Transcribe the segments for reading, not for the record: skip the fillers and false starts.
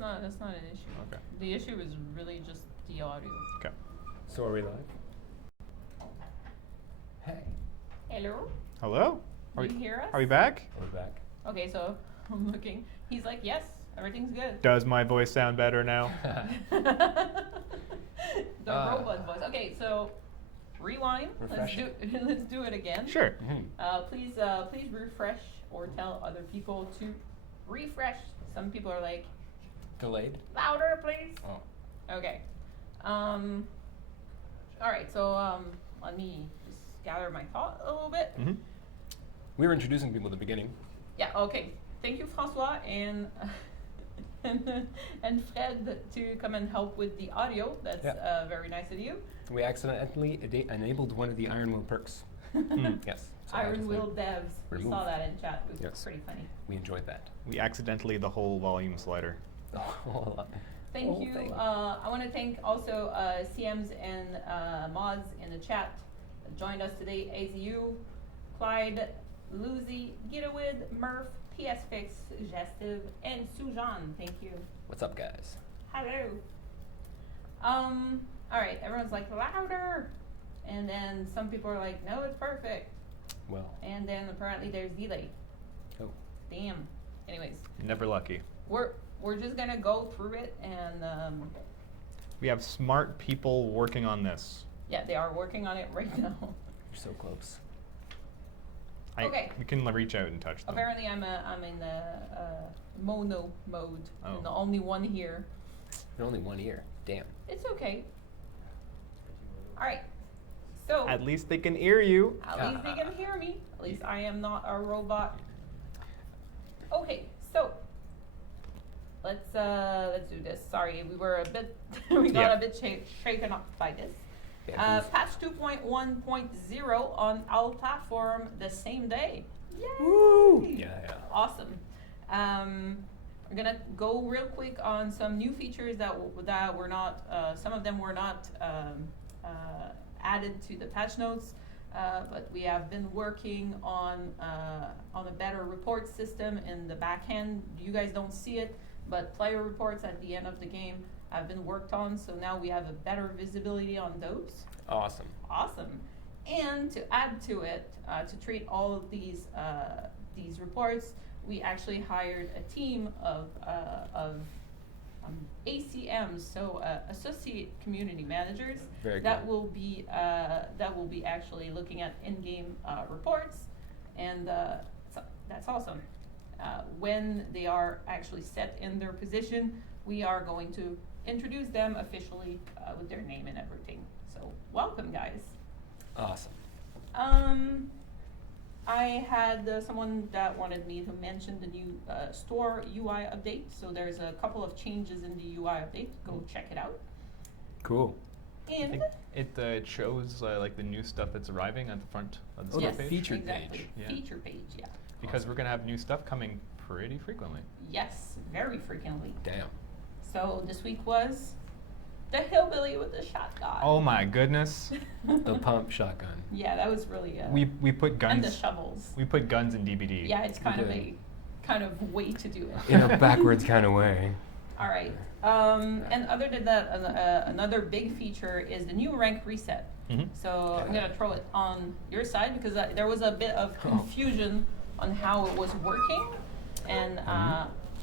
not an issue. Okay. The issue is really just the audio. Okay. So are we live? Hey. Hello? Hello? Can you hear us? Are we back? We're back. Okay, so I'm looking. He's like, yes, everything's good. Does my voice sound better now? The robot voice. Okay, so rewind. Refresh Let's do it again. Sure. Please refresh or tell other people to refresh. Some people are like, Delayed? louder, please. Oh. Okay. All right. So let me just gather my thought a little bit. Mm-hmm. We were introducing people at the beginning. Yeah. Okay. Thank you, Francois and and Fred, to come and help with the audio. That's very nice of you. We accidentally enabled one of the Iron Will perks. Yes. So Iron Will devs. We Remove. saw that in chat. It was Yes. pretty funny. We enjoyed that. We accidentally the whole volume slider. Thank Whole you. thing. I want to thank also CMs and mods in the chat that joined us today. AZU, Clyde, Lucy, Gitawid, Murph, PSFix, Gestive, and Sujan. Thank you. What's up, guys? Hello. All right. Everyone's like louder, and then some people are like, no, it's perfect. Well. And then apparently there's delay. Oh. Damn. Anyways, Never lucky. we're just gonna go through it, and We have smart people working on this. yeah, they are working on it right now. You're so close. Okay. We can reach out and touch them. Apparently, I'm in the mono mode. Oh. I'm the only one here. You're only one ear. Damn. It's okay. All right. So At least they can hear you. at least they can hear me. At least I am not a robot. Okay. So let's do this. Sorry, we were a bit we got Yeah. a bit shaken up by this. Yeah, Patch 2.1.0 on all platform the same day. Yay! Woo! Yeah. Awesome. We're gonna go real quick on some new features that were not. Some of them were not added to the patch notes, but we have been working on a better report system in the back end. You guys don't see it, but player reports at the end of the game have been worked on, so now we have a better visibility on those. Awesome. Awesome. And to add to it, to treat all of these reports, we actually hired a team of ACMs, so associate community managers, Very that cool. will be actually looking at in-game reports, and so that's awesome. When they are actually set in their position, we are going to introduce them officially with their name and everything. So welcome, guys. Awesome. I had someone that wanted me to mention the new store UI update. So there's a couple of changes in the UI update. Go check it out. Cool. I And think it shows like the new stuff that's arriving at the front of the Oh, store the page. featured exactly. page. Yeah. Feature page, yeah. Because we're gonna have new stuff coming pretty frequently. Yes, very frequently. Damn. So this week was the hillbilly with the shotgun. Oh my goodness. The pump shotgun. Yeah, that was really. we put and the guns. shovels. We put guns in DBD. Yeah, it's kind of did. a way to do it. In a backwards kind of way. All right. And other than that, another big feature is the new rank reset. Mhm. So I'm gonna throw it on your side because there was a bit of confusion on how it was working, and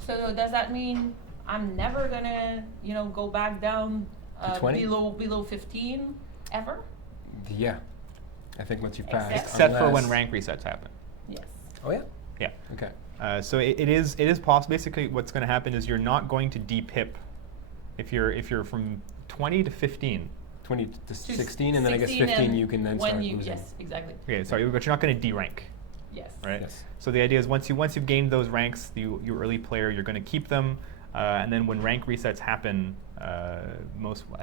so does that mean I'm never gonna, go back down To 20? below 15 ever? Yeah. I think once you've passed. Except for when unless- rank resets happen. Yes. Oh yeah. Yeah. Okay. So it is possible. Basically, what's going to happen is you're not going to depip if you're from 20 to 15. 20 to 16, and then I guess 16 15 and you can then when start you losing. yes, exactly. Okay, sorry, but you're not going to derank, Yes. right? Yes. So the idea is once you've gained those ranks, your early player, you're going to keep them, and then when rank resets happen, I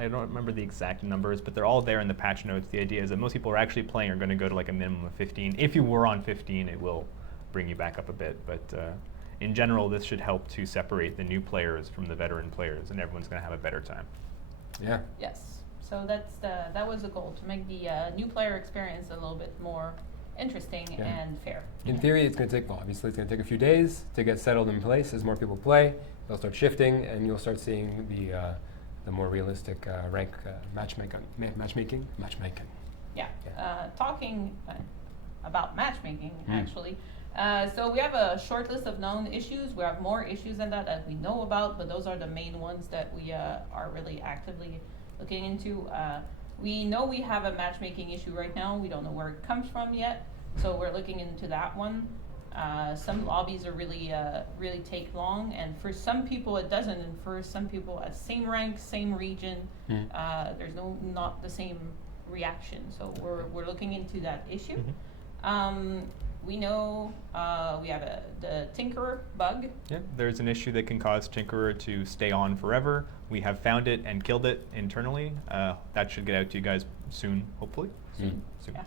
don't remember the exact numbers, but they're all there in the patch notes. The idea is that most people who are actually playing are going to go to like a minimum of 15. If you were on 15, it will bring you back up a bit, but in general, this should help to separate the new players from the veteran players, and everyone's going to have a better time. Yeah. Yes. So that was the goal, to make the new player experience a little bit more interesting Yeah. and fair. In theory, it's going to take, obviously, it's going to take a few days to get settled in place as more people play. they'll start shifting, and you'll start seeing the more realistic rank matchmaking. Yeah. Yeah. Talking about matchmaking, actually. So we have a short list of known issues. We have more issues than that we know about, but those are the main ones that we are really actively looking into. We know we have a matchmaking issue right now. We don't know where it comes from yet, so we're looking into that one. Some lobbies are really take long, and for some people it doesn't, and for some people at same rank, same region, there's not the same reaction. So we're looking into that issue. We know we have the Tinkerer bug. Yeah, there's an issue that can cause Tinkerer to stay on forever. We have found it and killed it internally. That should get out to you guys soon, hopefully. Soon. Yeah.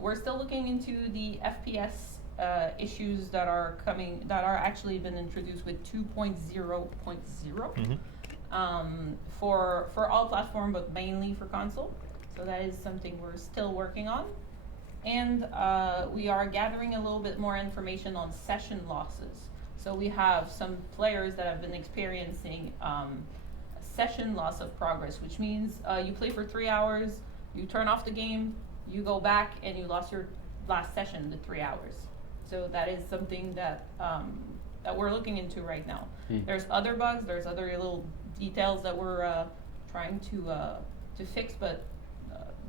We're still looking into the FPS issues that are actually been introduced with 2.0.0 for all platform, but mainly for console. So that is something we're still working on. And we are gathering a little bit more information on session losses. So we have some players that have been experiencing session loss of progress, which means you play for 3 hours, you turn off the game, you go back, and you lost your last session, the 3 hours. So that is something that that we're looking into right now. There's other bugs, there's other little details that we're trying to fix, but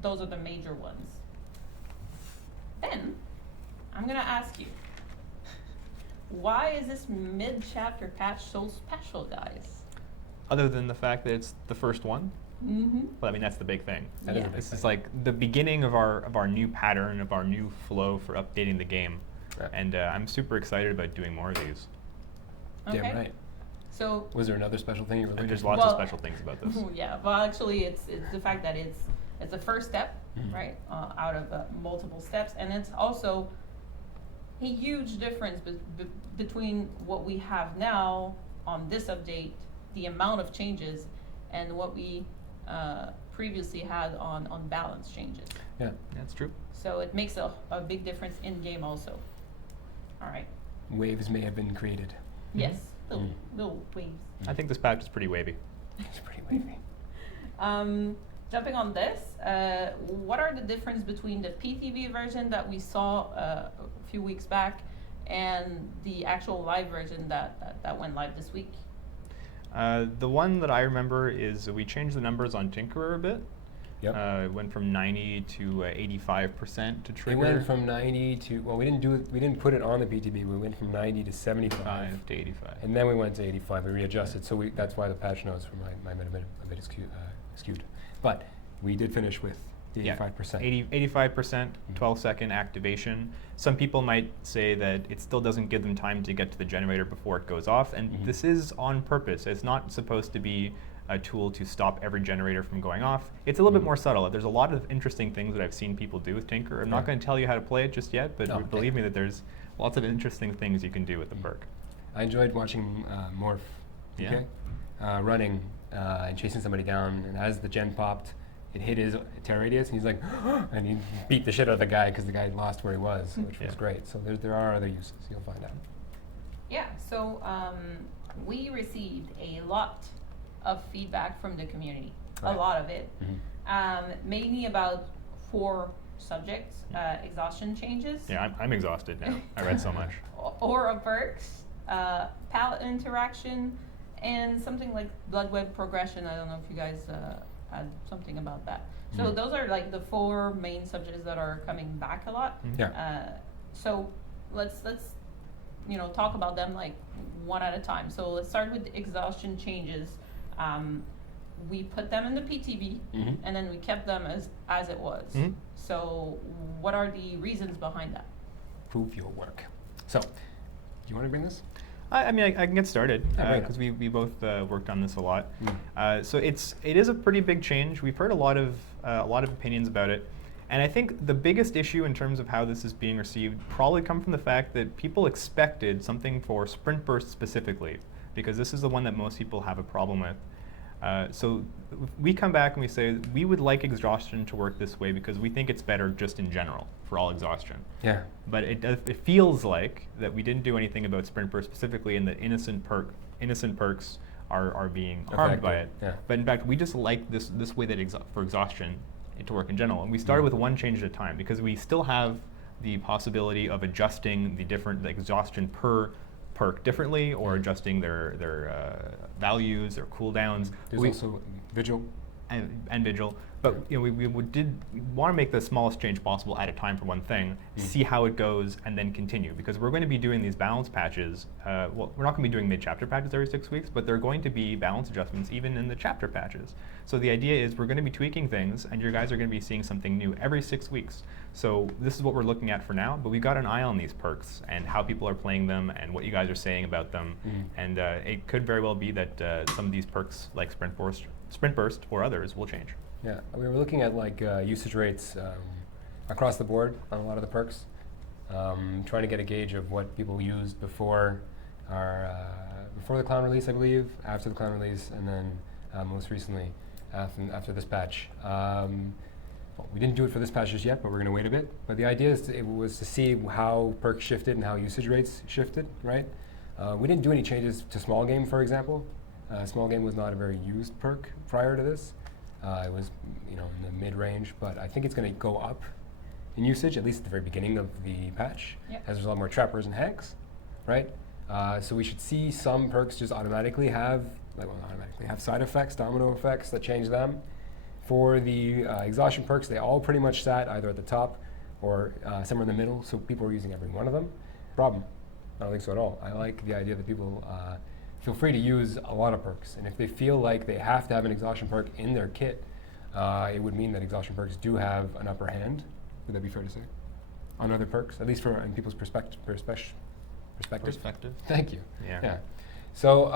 those are the major ones. Then, I'm gonna ask you, why is this mid-chapter patch so special, guys? Other than the fact that it's the first one, well, I mean that's the big thing. Yeah. This is like the beginning of our new pattern, of our new flow for updating the game, and I'm super excited about doing more of these. Okay. Damn right. So Was there another special thing you were And looking there's for? lots of special things about this. yeah, well, actually, it's the fact that it's the first step, right, out of multiple steps, and it's also a huge difference between what we have now on this update, the amount of changes, and what we previously had on balance changes. Yeah. That's true. So it makes a big difference in game also. All right. Waves may have been created. Yes, little waves. I think this patch is pretty wavy. It's pretty wavy. Jumping on this, what are the difference between the PTV version that we saw a few weeks back and the actual live version that went live this week? The one that I remember is we changed the numbers on Tinkerer a bit. Yep. It went from 90 to 85% to It trigger. went from 90 to, well, we didn't put it on the PTB. We went from 90 to 75. 5 to 85. And then we went to 85. We readjusted, so that's why the patch notes for my bit is skewed. But we did finish with the 85%. 85%, 12-second activation. Some people might say that it still doesn't give them time to get to the generator before it goes off, and this is on purpose. It's not supposed to be a tool to stop every generator from going off. It's a little bit more subtle. There's a lot of interesting things that I've seen people do with Tinker. I'm not going to tell you how to play it just yet, but believe me that there's lots of interesting things you can do with the perk. I enjoyed watching Morph running and chasing somebody down, and as the gen popped, it hit his tear radius, and he's like, and he beat the shit out of the guy because the guy lost where he was, which was great. So there are other uses, you'll find out. Yeah, so we received a lot of feedback from the community, a lot of it, mainly about 4 subjects: exhaustion changes. Yeah, I'm exhausted now. I read so much. Aura perks, pallet interaction, and something like blood web progression. I don't know if you guys had something about that. So those are like the 4 main subjects that are coming back a lot. So let's talk about them like one at a time. So let's start with exhaustion changes. We put them in the PTB, and then we kept them as it was. So what are the reasons behind that? Prove your work. So, do you want to bring this? I mean, I can get started because we both worked on this a lot. So it is a pretty big change. We've heard a lot of opinions about it, and I think the biggest issue in terms of how this is being received probably come from the fact that people expected something for sprint burst specifically, because this is the one that most people have a problem with. So we come back and we say we would like exhaustion to work this way because we think it's better just in general for all exhaustion. But it feels like that we didn't do anything about sprint burst specifically, and that innocent perk innocent perks are being harmed by it. Yeah. But in fact, we just like this way that for exhaustion to work in general. And we started with one change at a time because we still have the possibility of adjusting the exhaustion per perk differently, or adjusting their values, their cooldowns. There's also Vigil. And Vigil. But we did want to make the smallest change possible at a time for one thing, see how it goes, and then continue. Because we're going to be doing these balance patches. Well, we're not going to be doing mid-chapter patches every 6 weeks, but there are going to be balance adjustments even in the chapter patches. So the idea is we're going to be tweaking things, and your guys are going to be seeing something new every 6 weeks. So this is what we're looking at for now, but we've got an eye on these perks and how people are playing them and what you guys are saying about them. And it could very well be that some of these perks, like Sprint Burst or others, will change. Yeah, we were looking at like usage rates across the board on a lot of the perks, trying to get a gauge of what people used before the clown release, I believe, after the clown release, and then most recently after this patch. Well, we didn't do it for this patch just yet, but we're going to wait a bit. But the idea was to see how perks shifted and how usage rates shifted, right? We didn't do any changes to small game, for example. Small game was not a very used perk prior to this. It was, in the mid-range, but I think it's going to go up in usage, at least at the very beginning of the patch, as there's a lot more trappers and hanks, right? So we should see some perks just automatically have side effects, domino effects that change them. For the exhaustion perks, they all pretty much sat either at the top or somewhere in the middle, so people are using every one of them. Problem? I don't think so at all. I like the idea that people feel free to use a lot of perks, and if they feel like they have to have an exhaustion perk in their kit, it would mean that exhaustion perks do have an upper hand. Would that be fair to say? On other perks, at least in people's perspective. Thank you. Yeah. So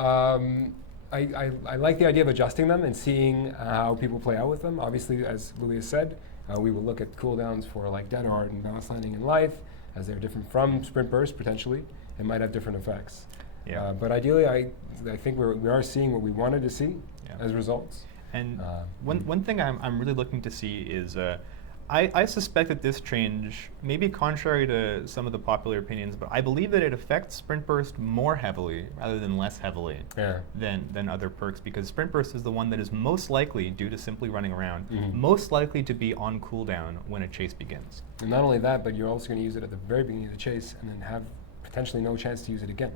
I like the idea of adjusting them and seeing how people play out with them. Obviously, as Louis has said, we will look at cooldowns for like Dead Hard and Balance Landing and Life, as they're different from Sprint Burst potentially, and might have different effects. Yeah. But ideally, I think we are seeing what we wanted to see as results. And one thing I'm really looking to see is I suspect that this change may be contrary to some of the popular opinions, but I believe that it affects Sprint Burst more heavily rather than less heavily than other perks, because Sprint Burst is the one that is most likely, due to simply running around, most likely to be on cooldown when a chase begins. And not only that, but you're also going to use it at the very beginning of the chase and then have potentially no chance to use it again.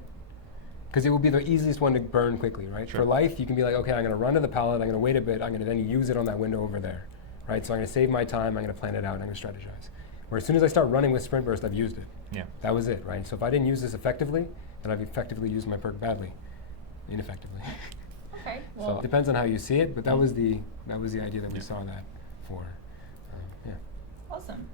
Because it will be the easiest one to burn quickly, right? Sure. For Life, you can be like, okay, I'm going to run to the pallet, I'm going to wait a bit, I'm going to then use it on that window over there, right? So I'm going to save my time, I'm going to plan it out, and I'm going to strategize. Where as soon as I start running with Sprint Burst, I've used it. Yeah. That was it, right? So if I didn't use this effectively, then I've effectively used my perk badly, ineffectively. Okay. Well, So it depends on how you see it, but that was the idea that we saw that for. awesome.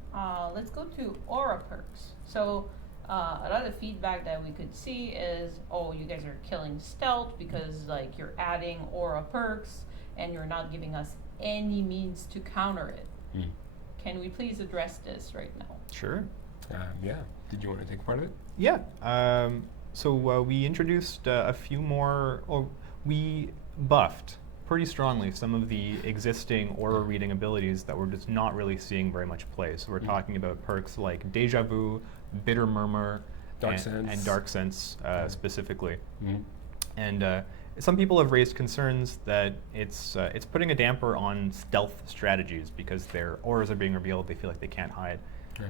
Let's go to aura perks. So a lot of feedback that we could see is, oh, you guys are killing stealth because like you're adding aura perks and you're not giving us any means to counter it. Can we please address this right now? Sure. Yeah. Did you want to take part of it? Yeah. So we introduced a few more, or we buffed pretty strongly some of the existing aura reading abilities that we're just not really seeing very much play. So we're talking about perks like Deja Vu, Bitter Murmur, and Dark Sense specifically. And some people have raised concerns that it's putting a damper on stealth strategies because their auras are being revealed. They feel like they can't hide,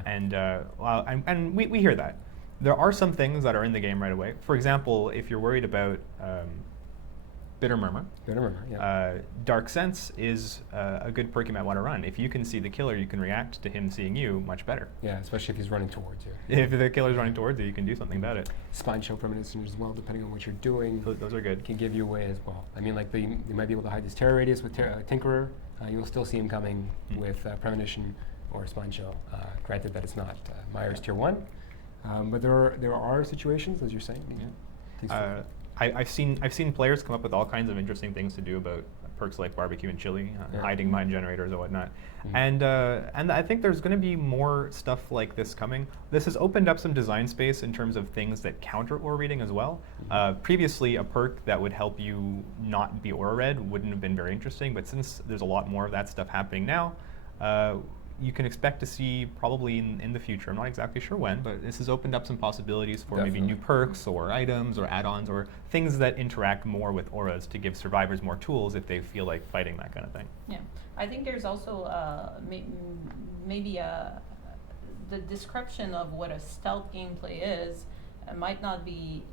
and we hear that. There are some things that are in the game right away. For example, if you're worried about Bitter Murmur, Dark Sense is a good perk you might want to run. If you can see the killer, you can react to him seeing you much better. Yeah, especially if he's running towards you. If the killer's running towards you, you can do something about it. Spine Shell Premonition as well, depending on what you're doing. Those are good. Can give you away as well. I mean, like you might be able to hide this Terror Radius with Tinkerer. You'll still see him coming with Premonition or Spine Shell. Granted that it's not Myers Tier 1. But there are situations, as you're saying. I've seen players come up with all kinds of interesting things to do about perks like barbecue and chili, hiding mine generators or whatnot, and I think there's going to be more stuff like this coming. This has opened up some design space in terms of things that counter aura reading as well. Previously, a perk that would help you not be aura read wouldn't have been very interesting, but since there's a lot more of that stuff happening now, you can expect to see probably in the future. I'm not exactly sure when, but this has opened up some possibilities for maybe new perks or items or add-ons or things that interact more with auras to give survivors more tools if they feel like fighting that kind of thing. Yeah, I think there's also maybe the description of what a stealth gameplay is might not be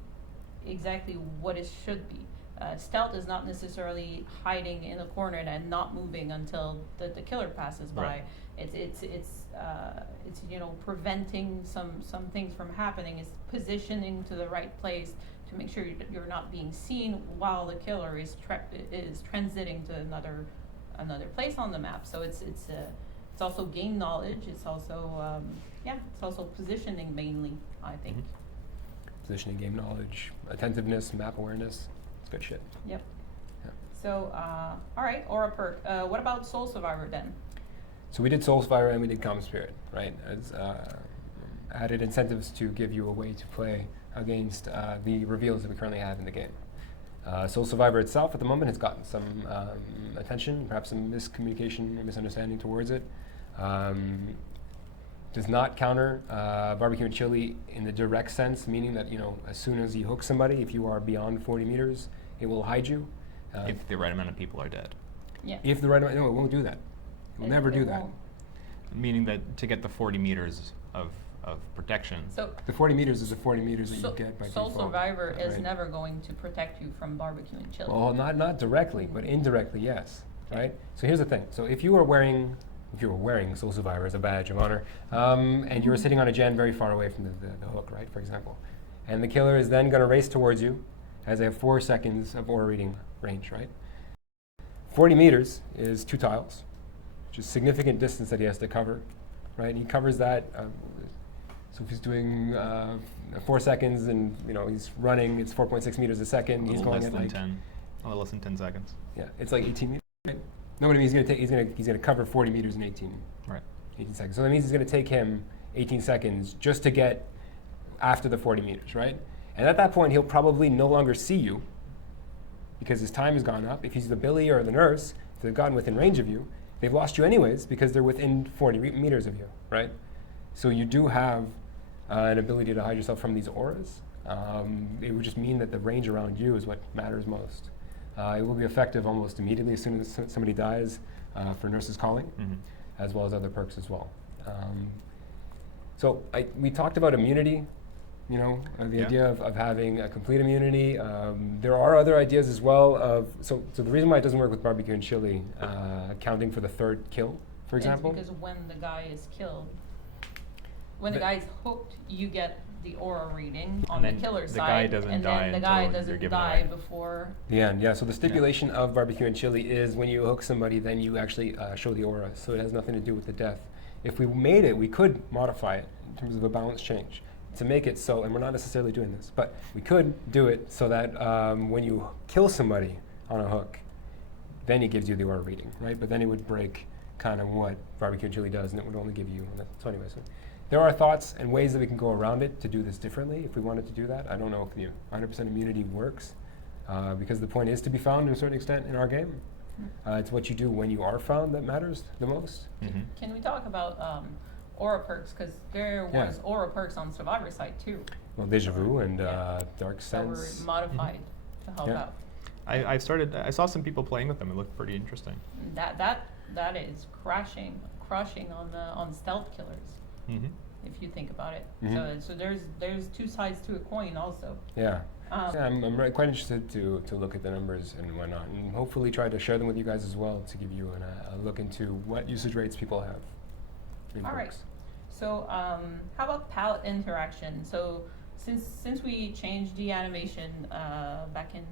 exactly what it should be. Stealth is not necessarily hiding in a corner and not moving until the killer passes by. Right. It's you know, preventing some things from happening. It's positioning to the right place to make sure you're not being seen while the killer is transiting to another place on the map. So it's also game knowledge. It's also it's also positioning mainly, I think. Positioning, game knowledge, attentiveness, map awareness. It's good shit. Yep. Yeah. So all right, Aura perk. What about Soul Survivor then? So we did Soul Survivor and we did Calm Spirit, right? As added incentives to give you a way to play against the reveals that we currently have in the game. Soul Survivor itself at the moment has gotten some attention, perhaps some miscommunication or misunderstanding towards it. Does not counter barbecue and chili in the direct sense, meaning that, you know, as soon as you hook somebody, if you are beyond 40 meters, it will hide you. If the right amount of people are dead. Yeah. If the right amount, no, it won't do that. It will never do that. won't. Meaning that to get the 40 meters of protection. So The 40 meters is the 40 meters that you get by Soul default. Survivor is right? never going to protect you from barbecue and chili. Well, not directly, but indirectly, yes. Okay. Right? So here's the thing. So if you were wearing Soul Survivor as a badge of honor, and you were sitting on a gen very far away from the hook, right, for example, and the killer is then going to race towards you as they have 4 seconds of aura reading range, right? 40 meters is 2 tiles, which is significant distance that he has to cover, right? And he covers that. So if he's doing 4 seconds and, you know, he's running, it's 4.6 meters a second. A He's little going less at than like 10. A little less than 10 seconds. yeah, it's like 18 meters. Right? No, but I mean, he's gonna cover 40 meters in 18 Right. seconds. So that means it's gonna take him 18 seconds just to get after the 40 meters, right? And at that point, he'll probably no longer see you because his time has gone up. If he's the Billy or the nurse, if they've gotten within range of you, they've lost you anyways because they're within 40 meters of you, right? So you do have an ability to hide yourself from these auras. It would just mean that the range around you is what matters most. It will be effective almost immediately as soon as somebody dies for nurses calling, as well as other perks as well. So we talked about immunity, you know, the idea of having a complete immunity. There are other ideas as well. So the reason why it doesn't work with barbecue and chili, counting for the 3rd kill, for example. It's because when the guy is killed, when the guy is hooked, you get the aura reading on the then killer's the side, guy doesn't and die then the guy until you're doesn't given die away. before. The end, yeah. So the stipulation of barbecue and chili is when you hook somebody, then you actually show the aura. So it has nothing to do with the death. If we made it, we could modify it in terms of a balance change to make it so, and we're not necessarily doing this, but we could do it so that when you kill somebody on a hook, then it gives you the aura reading, right? But then it would break kind of what barbecue and chili does, and it would only give you. So anyway, so there are thoughts and ways that we can go around it to do this differently if we wanted to do that. I don't know if the 100% immunity works because the point is to be found to a certain extent in our game. It's what you do when you are found that matters the most. Can we talk about aura perks? Because there was aura perks on Survivor side too. Well, Deja Vu and Dark That were Sense. modified to help out. I saw some people playing with them. It looked pretty interesting. That is crushing on stealth killers. If you think about it. So there's 2 sides to a coin also. Yeah. I'm quite interested to look at the numbers and whatnot, and hopefully try to share them with you guys as well to give you a look into what usage rates people have. All right. So how about pallet interaction? So since we changed the animation back in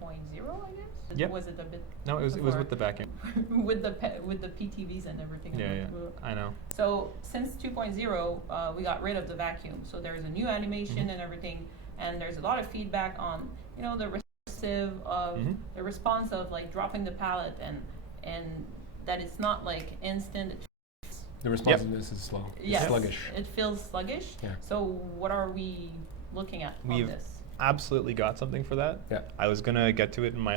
2.0, I guess. Yep. Was it a bit? No, it was with the back end. with the PTVs and everything. Yeah, I know. So since 2.0, we got rid of the vacuum. So there's a new animation and everything, and there's a lot of feedback on, you know, the the response of like dropping the pallet and that it's not like instant. The responsiveness is slow. Yes, It's sluggish. It feels sluggish. Yeah. So what are we looking at on We've this? absolutely got something for that. Yeah. I was gonna get to it in my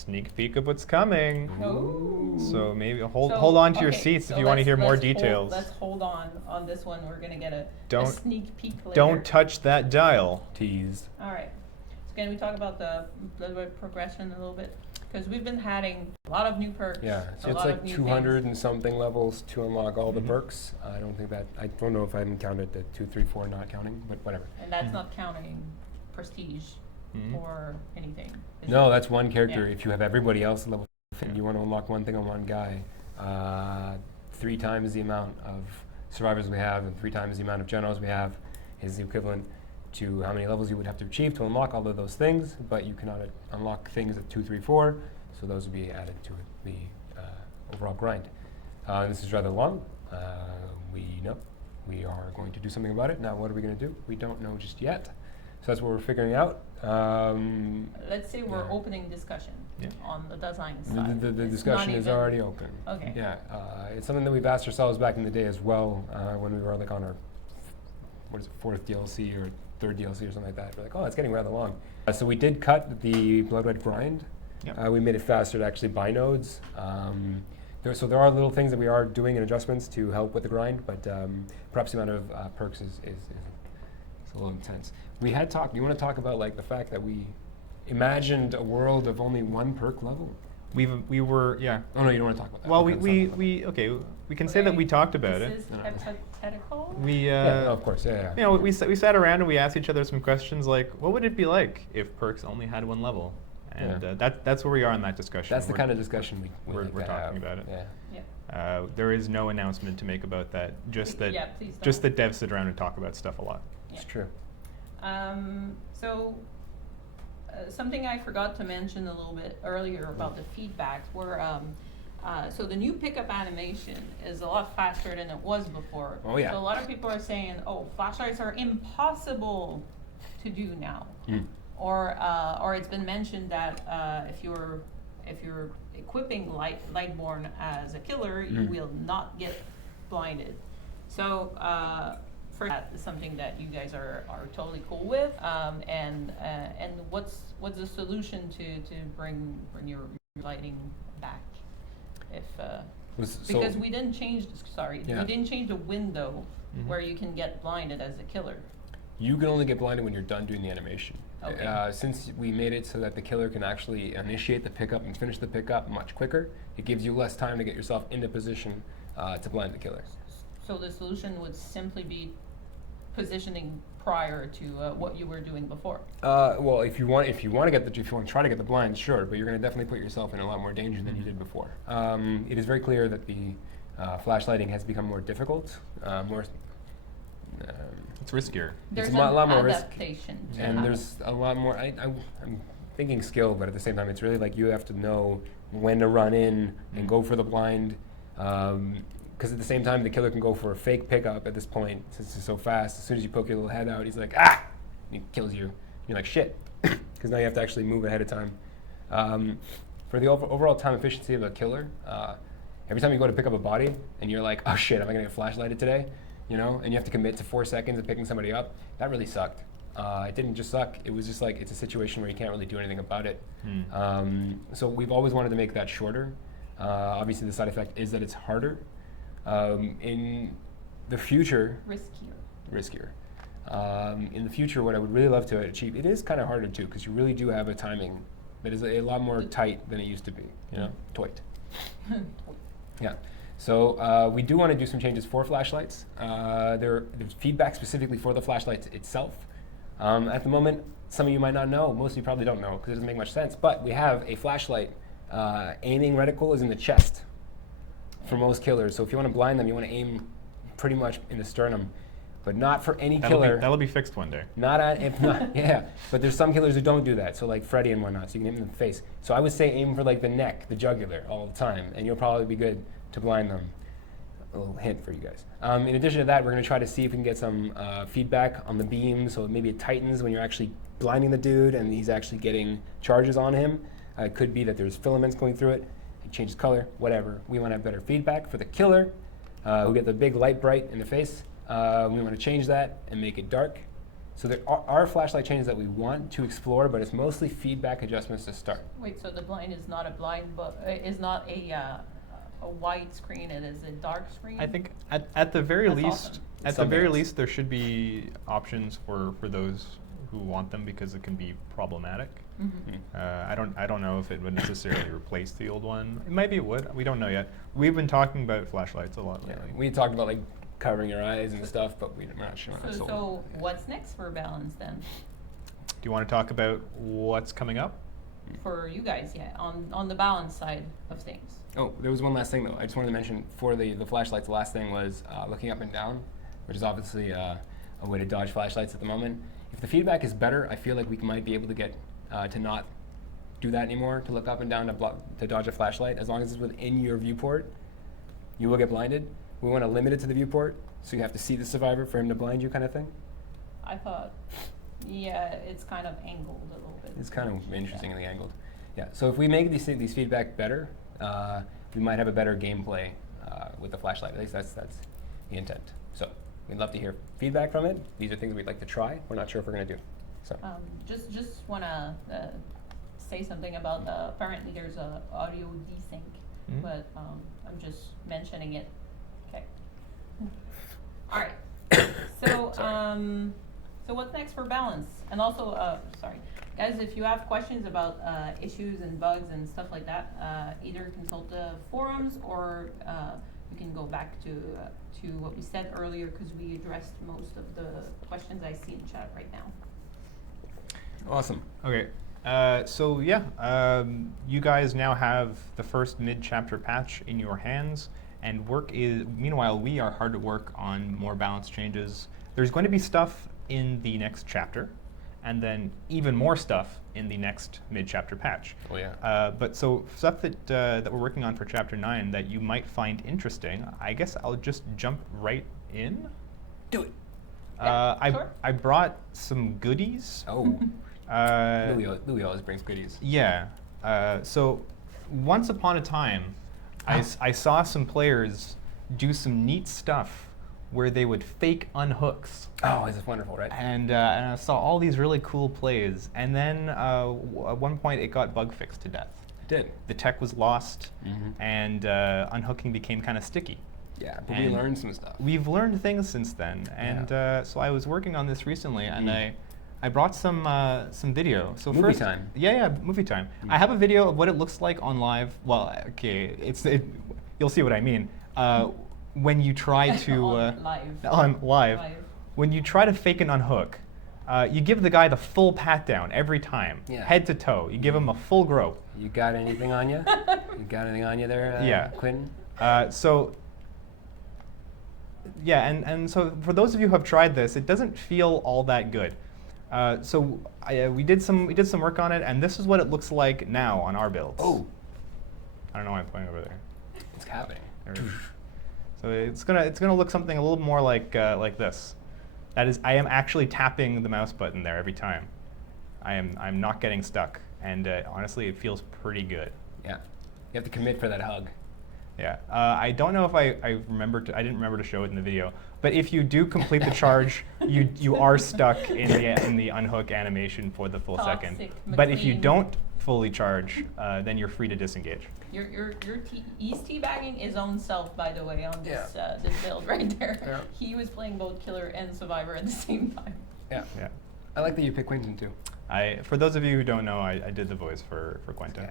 sneak peek of what's coming. Ooh. So maybe So, hold on to your okay, seats so if you want to hear more let's hold- details. Let's hold on this one. We're gonna get a Don't- sneak peek later. Don't touch that dial. Teased. All right. So can we talk about the Bloodwood progression a little bit? Because we've been adding a lot of new perks. Yeah, so a it's lot like of new 200 and something levels to unlock all the Mhm. perks. I don't know if I even counted the 2, 3, 4 not counting, but whatever. And that's Mhm. not counting prestige Mhm. or anything. is No, it? that's one character. Yeah. If you have everybody else level 50 and you want to unlock one thing on one guy, 3 times the amount of survivors we have and 3 times the amount of generals we have is the equivalent to how many levels you would have to achieve to unlock all of those things, but you cannot unlock things at 2, 3, 4, so those would be added to the overall grind. This is rather long. We know we are going to do something about it. Now, what are we going to do? We don't know just yet. So that's what we're figuring out. Let's say we're yeah. opening discussion Yeah. on the design The, side. the It's discussion not is even- already open. Okay. Yeah, it's something that we've asked ourselves back in the day as well when we were like on our, what is it, 4th DLC or 3rd DLC or something like that. We're like, oh, it's getting rather long. So we did cut the Blood Red grind. Yep. We made it faster to actually buy nodes. So there are little things that we are doing in adjustments to help with the grind, but perhaps the amount of perks is a little intense. We had talked. You want to talk about like the fact that we imagined a world of only 1 perk level? We were, yeah. Oh no, you don't want to talk about that. Well, Okay, let's not talk about okay, we can say that we talked about This it. is No. hypothetical? We, that. Yeah, no, of course, yeah. you know, we sat around and we asked each other some questions like, what would it be like if perks only had 1 level? And Yeah. that's where we are in that discussion. That's the We're- kind of discussion we're like to talking have. about it. Yeah. Yeah. There is no announcement to make about that. Just that, Yeah, please don't. just that devs sit around and talk about stuff a lot. It's Yeah. true. So, something I forgot to mention a little bit earlier about the feedbacks were, so the new pickup animation is a lot faster than it was before. Oh, yeah. So a lot of people are saying, oh, flashlights are impossible to do now. Mm. Or it's been mentioned that if you're equipping Lightborn as a killer, you Mm. will not get blinded. So for that is something that you guys are totally cool with. And what's the solution to bring your lighting back? If because we didn't change. Sorry, Yeah. we didn't change the window Mhm. where you can get blinded as a killer. You can only get blinded when you're done doing the animation. Okay. Since we made it so that the killer can actually initiate the pickup and finish the pickup much quicker, it gives you less time to get yourself into position to blind the killer. So the solution would simply be positioning prior to what you were doing before. Well, if you want to try to get the blind, sure, but you're going to definitely put yourself in a lot more danger than you did before. It is very clear that the flashlighting has become more difficult, more. It's riskier. There's a lot more risk. adaptation to And happen. there's a lot more. I'm thinking skill, but at the same time, it's really like you have to know when to run in and go for the blind. Because at the same time, the killer can go for a fake pickup at this point, since it's so fast. As soon as you poke your little head out, he's like, ah! And he kills you. You're like, shit. Because now you have to actually move ahead of time. For the overall time efficiency of a killer, every time you go to pick up a body and you're like, oh shit, am I going to get flashlighted today? You know, and you have to commit to 4 seconds of picking somebody up, that really sucked. It didn't just suck, it was just like, it's a situation where you can't really do anything about it. So we've always wanted to make that shorter. Obviously the side effect is that it's harder. In the future, riskier. In the future, what I would really love to achieve, it is kind of harder too, because you really do have a timing that is a lot more tight than it used to be, you know, tight. Yeah. So we do want to do some changes for flashlights. There's feedback specifically for the flashlights itself. At the moment, some of you might not know. Most of you probably don't know because it doesn't make much sense. But we have a flashlight. Aiming reticle is in the chest for most killers. So if you want to blind them, you want to aim pretty much in the sternum. But not for any killer. That'll be fixed one day. Yeah. But there's some killers who don't do that. So like Freddy and whatnot. So you can hit them in the face. So I would say aim for like the neck, the jugular, all the time, and you'll probably be good to blind them. A little hint for you guys. In addition to that, we're going to try to see if we can get some feedback on the beam. So maybe it tightens when you're actually blinding the dude and he's actually getting charges on him. It could be that there's filaments going through it. It changes color, whatever. We want to have better feedback for the killer who get the big light bright in the face. We want to change that and make it dark So there are flashlight changes that we want to explore, but it's mostly feedback adjustments to start. Wait, so the blind is not a blind, but is not a white screen. It is a dark screen. I think at the very That's least, awesome. at the Something very else. least, there should be options for those who want them because it can be problematic. I don't know if it would necessarily replace the old one. Maybe it would. We don't know yet. We've been talking about flashlights a lot Yeah, lately. we talked about like covering your eyes and stuff, but we're not sure. So what's next for balance then? Do you want to talk about what's coming up? For you guys, yeah, on the balance side of things. Oh, there was one last thing though. I just wanted to mention for the flashlights. The last thing was looking up and down, which is obviously a way to dodge flashlights at the moment. If the feedback is better, I feel like we might be able to get to not do that anymore. To look up and down to dodge a flashlight, as long as it's within your viewport, you will get blinded. We want to limit it to the viewport, so you have to see the survivor for him to blind you, kind of thing. I thought, yeah, it's kind of angled a little bit. It's kind of interestingly angled. Yeah. So if we make these feedback better, we might have a better gameplay with the flashlight. At least that's the intent. So we'd love to hear feedback from it. These are things we'd like to try. We're not sure if we're going to do. So. Just want to say something about apparently there's a audio desync, but I'm just mentioning it. Okay. All right. So so what's next for balance? And also, sorry, guys, if you have questions about issues and bugs and stuff like that, either consult the forums or you can go back to what we said earlier because we addressed most of the questions I see in chat right now. Awesome. Okay. So yeah, you guys now have the first mid-chapter patch in your hands, and meanwhile, we are hard at work on more balance changes. There's going to be stuff in the next chapter, and then even more stuff in the next mid-chapter patch. Oh yeah. But so stuff that we're working on for Chapter 9 that you might find interesting, I guess I'll just jump right in. Do it. Sure. I brought some goodies. Oh. Louis always brings goodies. Yeah. So once upon a time, I saw some players do some neat stuff where they would fake unhooks. Oh, this is wonderful, right? And I saw all these really cool plays. And then at one point, it got bug fixed to death. It did. The tech was lost, and unhooking became kind of sticky. Yeah, but we And learned some stuff. We've learned things since then. And so I was working on this recently, and I brought some video. So movie first, time. Yeah, movie time. I have a video of what it looks like on live. Well, okay, you'll see what I mean. When you try to on live. When you try to fake an unhook, you give the guy the full pat down every time, head to toe. You give him a full grope. You got anything on you? You got anything on you there, Yeah. Quentin? And so for those of you who have tried this, it doesn't feel all that good. We did some work on it, and this is what it looks like now on our builds. Oh. I don't know why I'm pointing over there. It's happening. There it is. So it's gonna look something a little more like this. That is, I am actually tapping the mouse button there every time. I'm not getting stuck, and honestly, it feels pretty good. Yeah. You have to commit for that hug. Yeah. I don't know if I didn't remember to show it in the video, but if you do complete the charge, you are stuck in the unhook animation for the full second. But if you McLean. don't fully charge, then you're free to disengage. He's teabagging his own self, by the way, on this this build right there. Yeah. He was playing both killer and survivor at the same time. Yeah. Yeah. I like that you picked Quentin too. For those of you who don't know, I did the voice for Quentin.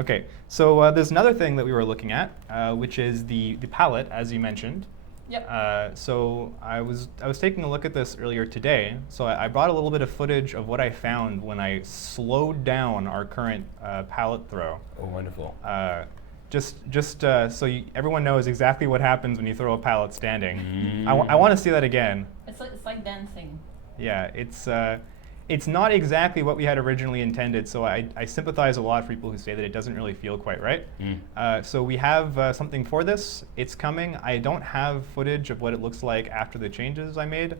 Okay, so there's another thing that we were looking at, which is the palette, as you mentioned. Yep. So I was taking a look at this earlier today. So I brought a little bit of footage of what I found when I slowed down our current palette throw. Oh, wonderful. So everyone knows exactly what happens when you throw a pallet standing. I want to see that again. It's like dancing. Yeah, it's not exactly what we had originally intended, so I sympathize a lot for people who say that it doesn't really feel quite right. So we have something for this. It's coming. I don't have footage of what it looks like after the changes I made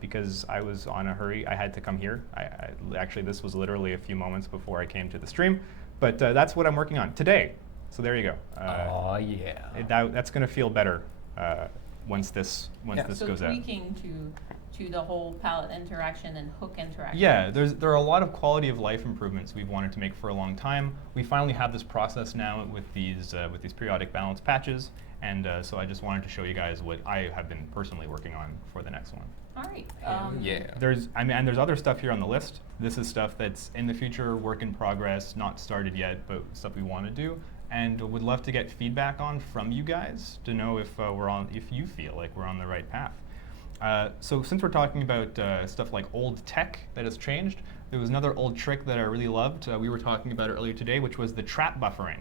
because I was on a hurry. I had to come here. Actually, this was literally a few moments before I came to the stream, but that's what I'm working on today. So there you go. Oh yeah. That's going to feel better once this goes out. So tweaking to the whole pallet interaction and hook interaction. Yeah, there are a lot of quality of life improvements we've wanted to make for a long time. We finally have this process now with these periodic balance patches, and so I just wanted to show you guys what I have been personally working on for the next one. All right. Yeah. There's other stuff here on the list. This is stuff that's in the future, work in progress, not started yet, but stuff we want to do, and would love to get feedback on from you guys to know if if you feel like we're on the right path. So since we're talking about stuff like old tech that has changed, there was another old trick that I really loved. We were talking about it earlier today, which was the trap buffering.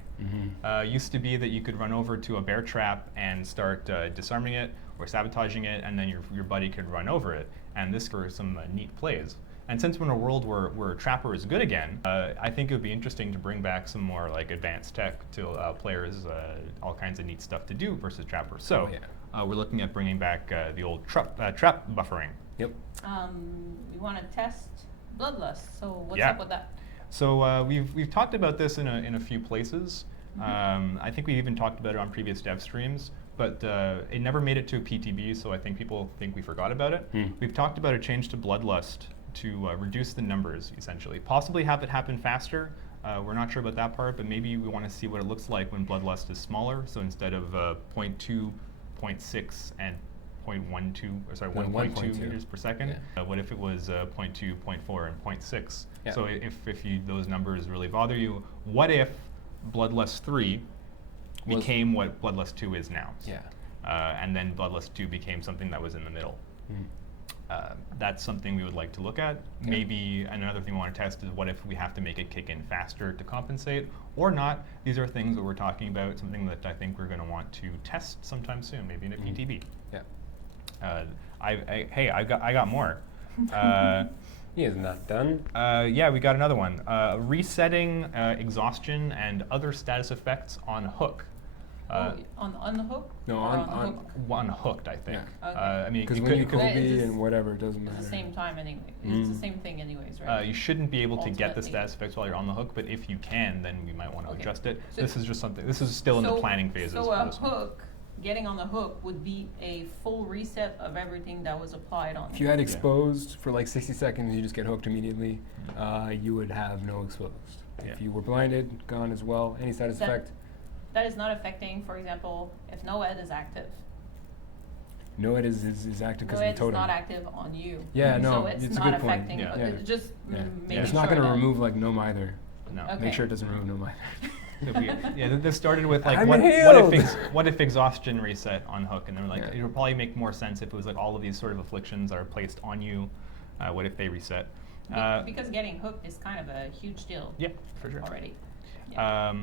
Used to be that you could run over to a bear trap and start disarming it or sabotaging it, and then your buddy could run over it. And this for some neat plays. And since we're in a world where Trapper is good again, I think it would be interesting to bring back some more like advanced tech to allow players all kinds of neat stuff to do versus Trapper. So we're looking at bringing back the old trap buffering. Yep. We want to test Bloodlust. So what's up with that? So we've talked about this in a few places. I think we even talked about it on previous dev streams, but it never made it to a PTB, so I think people think we forgot about it. We've talked about a change to Bloodlust to reduce the numbers, essentially. Possibly have it happen faster. We're not sure about that part, but maybe we want to see what it looks like when Bloodlust is smaller. So instead of 0.2, 0.6, and 1.2 meters per second. What if it was 0.2, 0.4, and 0.6? Yeah. So if those numbers really bother you, what if Bloodlust 3 became what Bloodlust 2 is now? Yeah. And then Bloodlust 2 became something that was in the middle. That's something we would like to look at. Maybe another thing we want to test is what if we have to make it kick in faster to compensate or not. These are things that we're talking about, something that I think we're going to want to test sometime soon, maybe in a PTB. Yeah. I got more. He is not done. Yeah, we got another one. Resetting exhaustion and other status effects on hook. On the hook? No, or on the hook? Unhooked, I think. Yeah. Okay. I mean, Because you when you could, Kobe and whatever, it doesn't matter. It's the same time anyway. It's the same thing anyways, right? you shouldn't be able to get the Ultimately. status effects while you're on the hook, but if you can, then we might want to Okay. adjust it. So- This is just something. This is still in the planning phases. So for a this one. hook, getting on the hook would be a full reset of everything that was applied on If it. you had exposed for like 60 seconds, you just get hooked immediately, you would have no exposed. Yeah. If you were blinded, gone as well, any status That- effect. That is not affecting, for example, if NOED is active. No, it is active because of NOED the is totem. not active on you. Yeah, no, So it's it's a not good point. affecting, Yeah. Yeah. just Yeah. making It's not sure going to that- remove like Gnome either. No. Okay. Make sure it doesn't remove Gnome either. This started with like I'm what healed! if exhaustion reset on hook, and then like Yeah. it would probably make more sense if it was like all of these sort of afflictions are placed on you. What if they reset? Because getting hooked is kind of a huge deal Yeah, for sure. already. Yeah.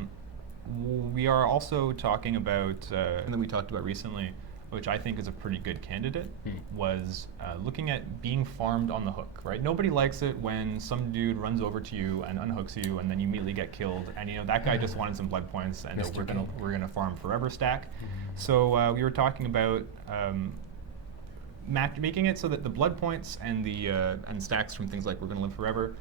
We are also talking about something that we talked about recently, which I think is a pretty good candidate, was looking at being farmed on the hook, right? Nobody likes it when some dude runs over to you and unhooks you, and then you immediately get killed, and you know that guy just wanted some blood points, and Mr. we're gonna farm forever stack. So we were talking about making it so that the blood points and the and stacks from things like We're Gonna Live Forever.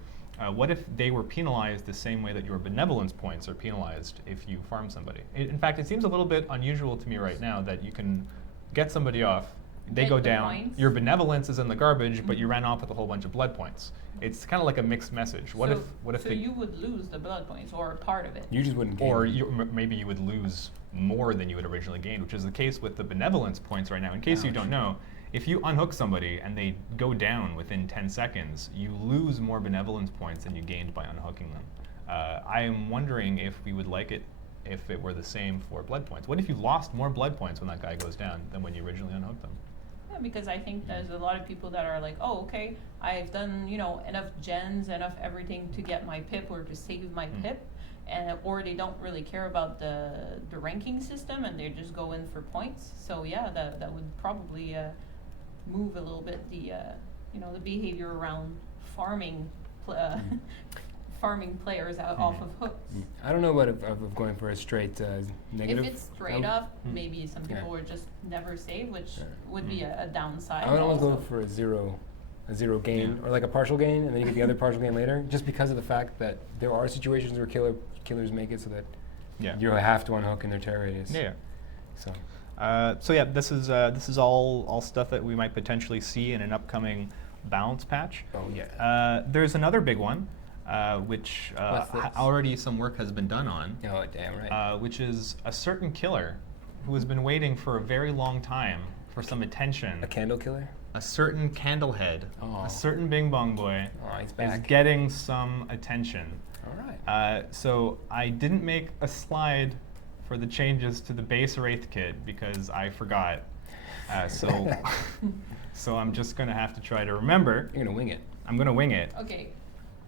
What if they were penalized the same way that your benevolence points are penalized if you farm somebody? In fact, it seems a little bit unusual to me right now that you can get somebody off, they Get go the down, points. your benevolence is in the garbage, but you ran off with a whole bunch of blood points. It's kind of like a mixed message. What if so you would lose the blood points or part of it? You just wouldn't gain or them. maybe you would lose more than you had originally gained, which is the case with the benevolence points right now. In case you Ouch. don't know, if you unhook somebody and they go down within 10 seconds, you lose more benevolence points than you gained by unhooking them. I am wondering if we would like it if it were the same for blood points. What if you lost more blood points when that guy goes down than when you originally unhooked them? Yeah, because I think there's a lot of people that are like, oh, okay, I've done, enough gens, enough everything to get my pip or to save my pip, and or they don't really care about the ranking system and they just go in for points. So yeah, that would probably move a little bit the the behavior around farming farming players out off of hooks. I don't know about of going for a straight negative. If it's straight I up, maybe some people would just never save, which would be a downside. I would almost go also. for a zero gain or like a partial gain, and then you get the other partial gain later, just because of the fact that there are situations where killers make it so that you have to unhook in their terror radius. Yeah. So So yeah, this is all stuff that we might potentially see in an upcoming balance patch. Oh yeah. There's another big one, which What's this? already some work has been done on. Oh damn right. Which is a certain killer who has been waiting for a very long time for some attention. A candle killer. A certain Candlehead, Oh. a certain Bing Bong Boy, Oh, he's is back. getting some attention. All right. So I didn't make a slide for the changes to the base Wraith kit because I forgot. So I'm just gonna have to try to remember. You're gonna wing it. I'm gonna wing it. Okay,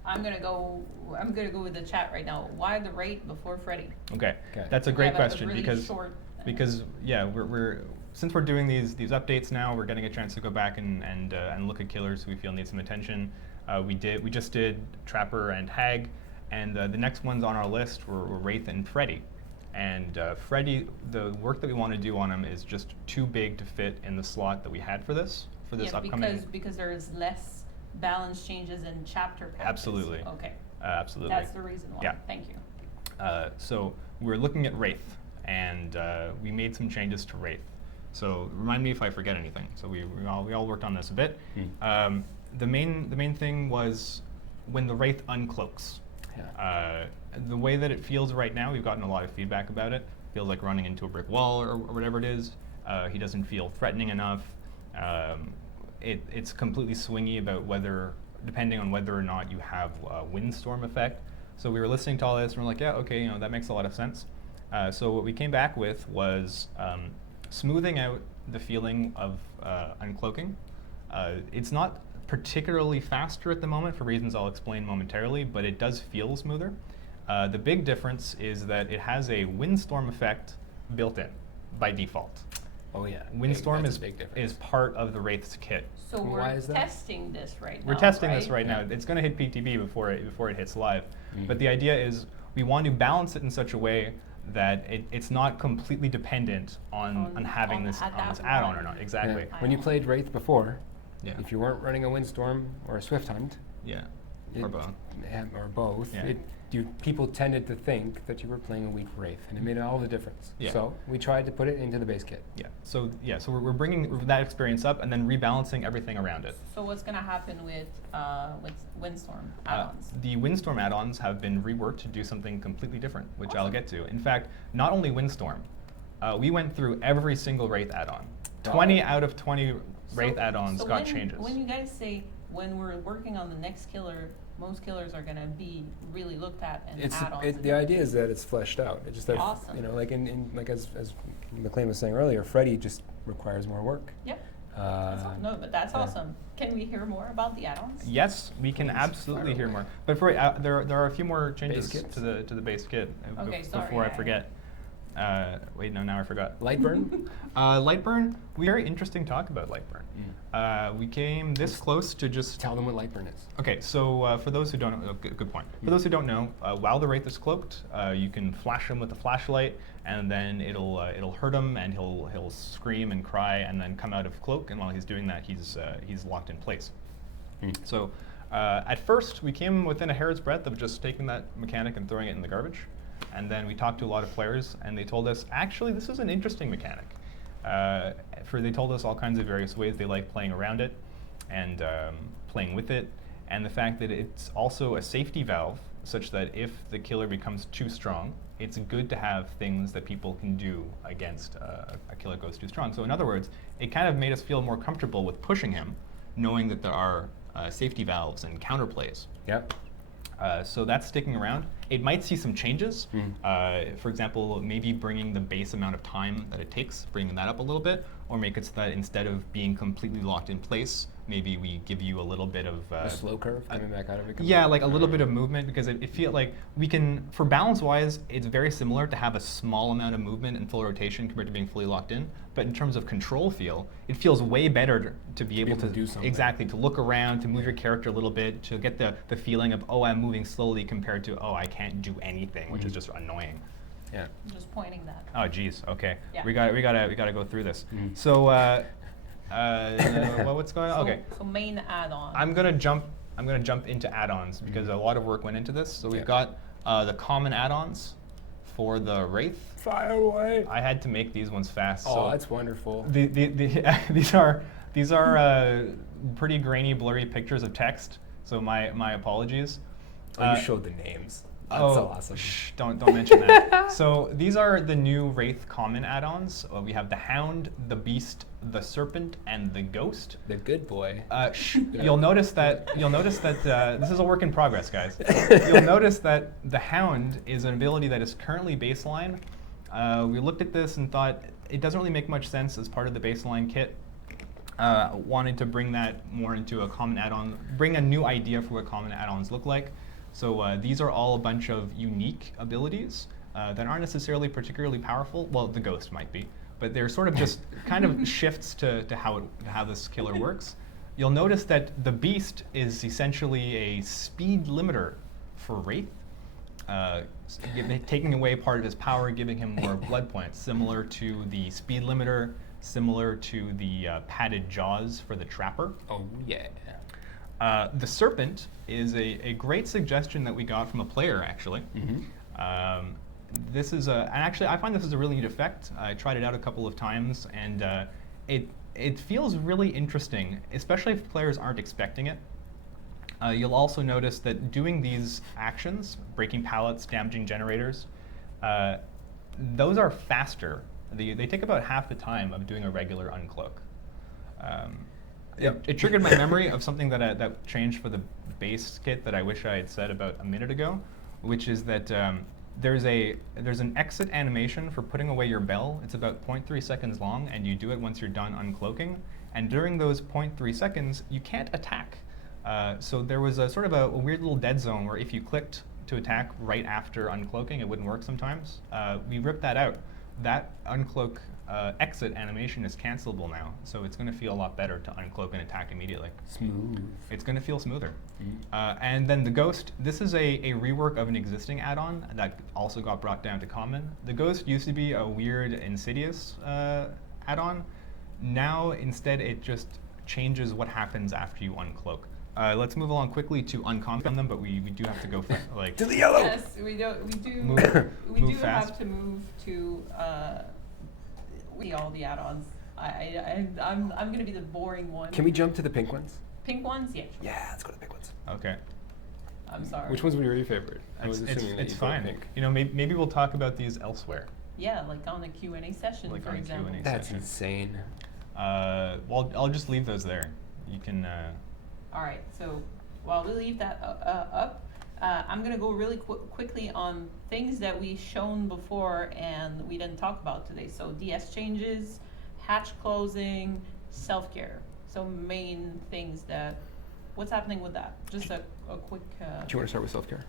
I'm gonna go with the chat right now. Why the Wraith before Freddy? Okay, Okay. that's a We great have question really because short, yeah, we're since we're doing these updates now, we're getting a chance to go back and look at killers who we feel need some attention. We just did Trapper and Hag, and the next ones on our list were Wraith and Freddy. And Freddy, the work that we want to do on him is just too big to fit in the slot that we had for this upcoming. because there's less balance changes in chapter patches. Absolutely. Okay. Absolutely. That's the reason why. Yeah. Thank you. So we're looking at Wraith, and we made some changes to Wraith. So remind me if I forget anything. So we all worked on this a bit. The main thing was when the Wraith uncloaks. Yeah. The way that it feels right now, we've gotten a lot of feedback about it. Feels like running into a brick wall or whatever it is. He doesn't feel threatening enough. It's completely swingy about depending on whether or not you have a windstorm effect. So we were listening to all this and we're like, yeah, okay, that makes a lot of sense. So what we came back with was smoothing out the feeling of uncloaking. It's not particularly faster at the moment for reasons I'll explain momentarily, but it does feel smoother. The big difference is that it has a windstorm effect built in by default. Oh yeah. Windstorm That's is a big difference. part of the Wraith's kit. So Why we're is that? testing this right now. We're testing this right right now. It's going to hit PTB before it hits live. But the idea is we want to balance it in such a way that it's not completely dependent on having this add-on or not. Exactly. Yeah. When you played Wraith before, Yeah. if you weren't running a windstorm or a swift hunt, Yeah. Or both. or both, Yeah. people tended to think that you were playing a weak Wraith, and it made all the difference. Yeah. So we tried to put it into the base kit. Yeah. So we're bringing that experience up and then rebalancing everything around it. So what's gonna happen with windstorm add-ons? The windstorm add-ons have been reworked to do something completely different, which I'll get to. In fact, not only windstorm, we went through every single Wraith add-on. 20 out of 20 Wraith add-ons got changes. When you guys say when we're working on the next killer, most killers are gonna be really looked at and add-ons. The idea is that it's fleshed out. It's just that Awesome. like as McLean was saying earlier, Freddy just requires more work. Yep. That's yeah. awesome. Can we hear more about the add-ons? Yes, we can absolutely hear more. But there are a few more changes Base kits? to the base kit Okay, sorry, before I forget. Wait, no, now I forgot. Lightburn? Lightburn, very interesting talk about Lightburn. We came this close to just... Tell them what Lightburn is. Okay, so for those who don't know, good point. For those who don't know, while the Wraith is cloaked, you can flash him with a flashlight, and then it'll hurt him, and he'll scream and cry, and then come out of cloak. And while he's doing that, he's locked in place. So at first, we came within a hair's breadth of just taking that mechanic and throwing it in the garbage. And then we talked to a lot of players, and they told us, actually, this is an interesting mechanic. They told us all kinds of various ways they like playing around it and playing with it, and the fact that it's also a safety valve, such that if the killer becomes too strong, it's good to have things that people can do against a killer goes too strong. So in other words, it kind of made us feel more comfortable with pushing him, knowing that there are safety valves and counterplays. Yep. So that's sticking around. It might see some changes. For example, maybe bringing the base amount of time that it takes, bringing that up a little bit, or make it so that instead of being completely locked in place, maybe we give you a little bit of... a slow curve coming back out of it? Yeah, like a little bit of movement, because it feels like we can, for balance-wise, it's very similar to have a small amount of movement in full rotation compared to being fully locked in. But in terms of control feel, it feels way better to be able to do something. Exactly, to look around, to move your character a little bit, to get the feeling of, oh, I'm moving slowly compared to, oh, I can't do anything, which is just annoying. Yeah. I'm just pointing that. Oh, geez. Okay. Yeah. We gotta go through this. So, what's going on? Okay. So main add-on. I'm gonna jump into add-ons because a lot of work went into this. So we've got the common add-ons for the Wraith. Fire away. I had to make these ones fast. Oh, so that's wonderful. these are pretty grainy, blurry pictures of text. So my apologies. You showed the names. That's so awesome. Shh, don't mention that. So these are the new Wraith common add-ons. We have the Hound, the Beast, the Serpent, and the Ghost. The good boy. You'll notice that this is a work in progress, guys. You'll notice that the Hound is an ability that is currently baseline. We looked at this and thought it doesn't really make much sense as part of the baseline kit. Wanted to bring that more into a common add-on, bring a new idea for what common add-ons look like. So these are all a bunch of unique abilities that aren't necessarily particularly powerful. Well, the Ghost might be, but they're sort of just kind of shifts to how this killer works. You'll notice that the Beast is essentially a speed limiter for Wraith, taking away part of his power, giving him more blood points, similar to the speed limiter, similar to the padded jaws for the Trapper. Oh, yeah. The Serpent is a great suggestion that we got from a player, actually. Mm-hmm. This is and actually I find this is a really neat effect. I tried it out a couple of times, and it feels really interesting, especially if players aren't expecting it. You'll also notice that doing these actions, breaking pallets, damaging generators, those are faster. They take about half the time of doing a regular uncloak. It triggered my memory of something that changed for the base kit that I wish I had said about a minute ago, which is that there's an exit animation for putting away your bell. It's about 0.3 seconds long, and you do it once you're done uncloaking. And during those 0.3 seconds, you can't attack. So there was a sort of a weird little dead zone where if you clicked to attack right after uncloaking, it wouldn't work sometimes. We ripped that out. That uncloak exit animation is cancelable now, so it's going to feel a lot better to uncloak and attack immediately. Smooth. It's going to feel smoother. And then the Ghost, this is a rework of an existing add-on that also got brought down to common. The Ghost used to be a weird Insidious add-on. Now, instead, it just changes what happens after you uncloak. Let's move along quickly to uncommon them, but we do have to go like to the yellow. Yes, we do move fast. have to move to all the add-ons. I'm going to be the boring one. Can we jump to the pink ones? Pink ones? Yeah. Sure. Yeah, let's go to the pink ones. Okay. I'm sorry. Which ones were your favorite? I was It's assuming that you fine. pink. You know, maybe we'll talk about these elsewhere. Yeah, like on a Q&A session, Like for on a example. Q&A. That's Section. insane. Well, I'll just leave those there. You can. All right, so while we leave that up, I'm going to go really quickly on things that we've shown before and we didn't talk about today. So DS changes, hatch closing, self-care. So main things that, what's happening with that? Just a quick... Do you want to start with self-care?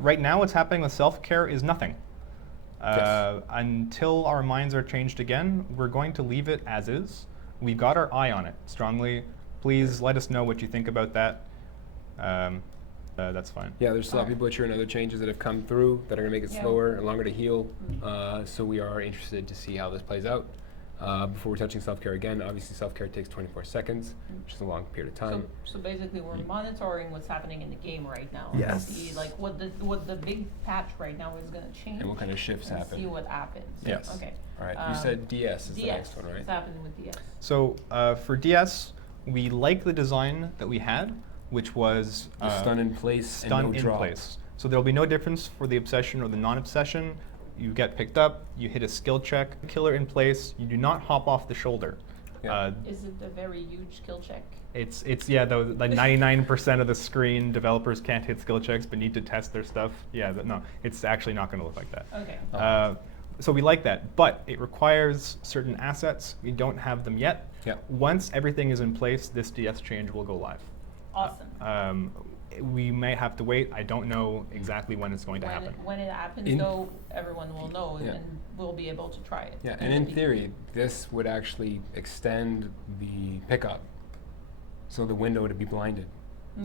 Right now, what's happening with self-care is nothing. Yes. Until our minds are changed again, we're going to leave it as is. We've got our eye on it strongly. Please let us know what you think about that. That's fine. Yeah, there's sloppy butcher and other changes that have come through that are going to make it slower and longer to heal. Mm-hmm. So we are interested to see how this plays out. Before we're touching self-care again, obviously self-care takes 24 seconds, which is a long period of time. So basically, we're monitoring what's happening in the game right now. Yes. To see like what the big patch right now is going to change. And what kind of shifts and happen. see what happens. Yes. Okay. All right. You said DS is the next one, right? What's happening with DS? So for DS, we like the design that we had, which was stun in place stun and no in drop. place. So there'll be no difference for the obsession or the non-obsession. You get picked up, you hit a skill check, killer in place. You do not hop off the shoulder. Yeah. Is it a very huge skill check? It's yeah, the 99% of the screen developers can't hit skill checks but need to test their stuff. Yeah, no, it's actually not going to look like that. Okay. So we like that, but it requires certain assets. We don't have them yet. Yeah. Once everything is in place, this DS change will go live. Awesome. We may have to wait. I don't know exactly when it's going to happen. When it happens, though, everyone will know and we'll be able to try it. Yeah, and in theory, this would actually extend the pickup, so the window to be blinded.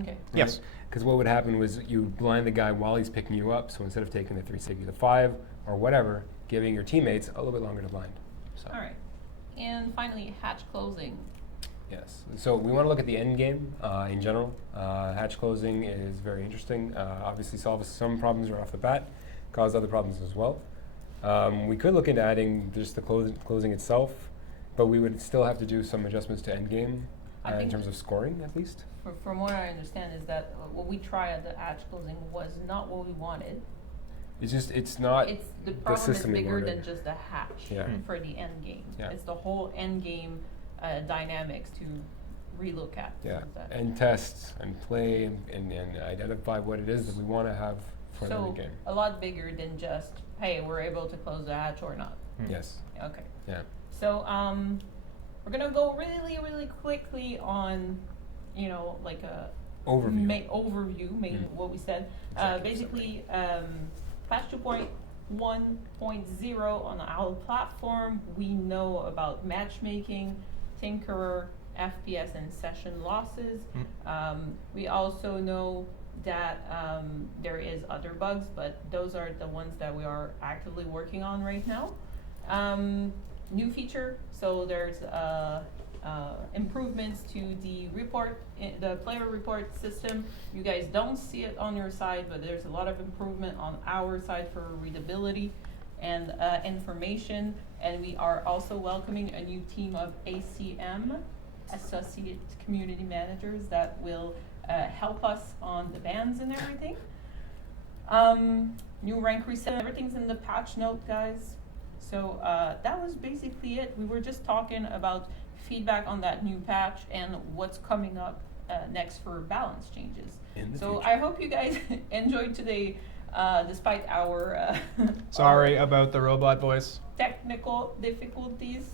Okay. Yes. Because what would happen was you blind the guy while he's picking you up, so instead of taking the 3, say the 5 or whatever, giving your teammates a little bit longer to blind. So. All right. And finally, hatch closing. Yes. So we want to look at the end game in general. Hatch closing is very interesting. Obviously solves some problems right off the bat. cause other problems as well. We could look into adding just the closing itself, but we would still have to do some adjustments to endgame in terms of scoring, at least. From what I understand is that what we tried at the hatch closing was not what we wanted. It's not The problem is system we bigger wanted. than just the hatch Yeah. for the end game. Yeah. It's the whole end game dynamics to relook at. Yeah, So that- and test and play and identify what it is that we want to have for the So game. a lot bigger than just, hey, we're able to close the hatch or not. Yes. Okay. Yeah. So we're gonna go really, really quickly on, like a Overview. overview, what we said. Executive Basically, patch 2.1.0 on our platform, we know about matchmaking, Tinkerer, FPS, and session losses. We also know that there is other bugs, but those are the ones that we are actively working on right now. New feature, so there's improvements to the the player report system. You guys don't see it on your side, but there's a lot of improvement on our side for readability and information. And we are also welcoming a new team of ACM, Associate Community Managers, that will help us on the bans and everything. New rank reset, everything's in the patch note, guys. So that was basically it. We were just talking about feedback on that new patch and what's coming up next for balance changes. So I hope you guys enjoyed today, despite our Sorry about the robot voice. technical difficulties.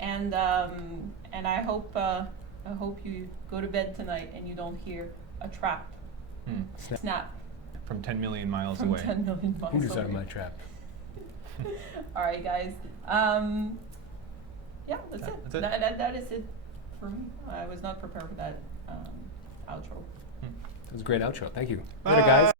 And I hope you go to bed tonight and you don't hear a trap snap From 10 million miles from away. 10 million miles Who's away. out of my trap? All right, guys. Yeah, that's it. That's it. That is it for me. I was not prepared for that outro. It was a great outro. Thank you. Bye. Later, guys.